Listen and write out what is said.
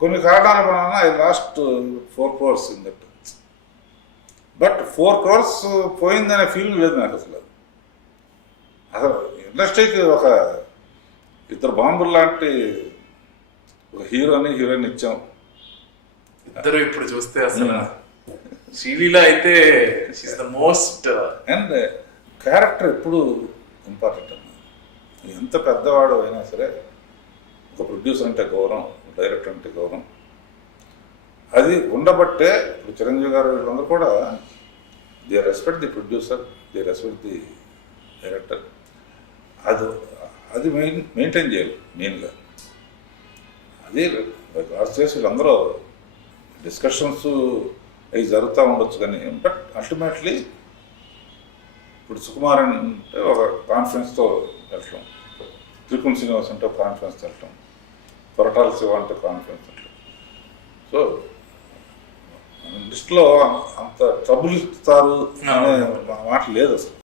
కొన్ని కారణాల వలన I lost four crores in that but four crores పోయిందనే feeling లేదు నాకు అసలు. అసలు ఇండస్ట్రీకి ఒక ఇద్దరు బాంబులు లాంటి ఒక హీరోని హీరోయిన్ ఇచ్చాం. ఇద్దరు ఇప్పుడు చూస్తే అసలు శ్రీలీల అయితే she's the most and character ఎప్పుడు ఇంపార్టెంట్ అన్న ఎంత పెద్దవాడు అయినా సరే ఒక ప్రొడ్యూసర్ అంటే గౌరవం. డైరెక్ట్ అంటే గౌరవం. అది ఉండబట్టే ఇప్పుడు చిరంజీవి గారు వీళ్ళందరూ కూడా they respect the producer they respect the director. అది అది మెయిన్ మెయింటైన్ చేయాలి మెయిన్గా. అది లాస్ట్ చేసి వీళ్ళందరూ డిస్కషన్స్ అవి జరుగుతూ ఉండొచ్చు కానీ బట్ అల్టిమేట్లీ ఇప్పుడు సుకుమార్ అంటే ఒక కాన్ఫిడెన్స్తో వెళ్ళటం త్రికుల్ శ్రీనివాస్ అంటే కాన్ఫిడెన్స్తో వెళ్ళటం కొరటాల శివ అంటే కాన్ఫిడెన్స్ వెళ్ళటం సో లిస్ట్లో అంత ట్రబుల్ ఇస్తారు అనే మాట లేదు అసలు.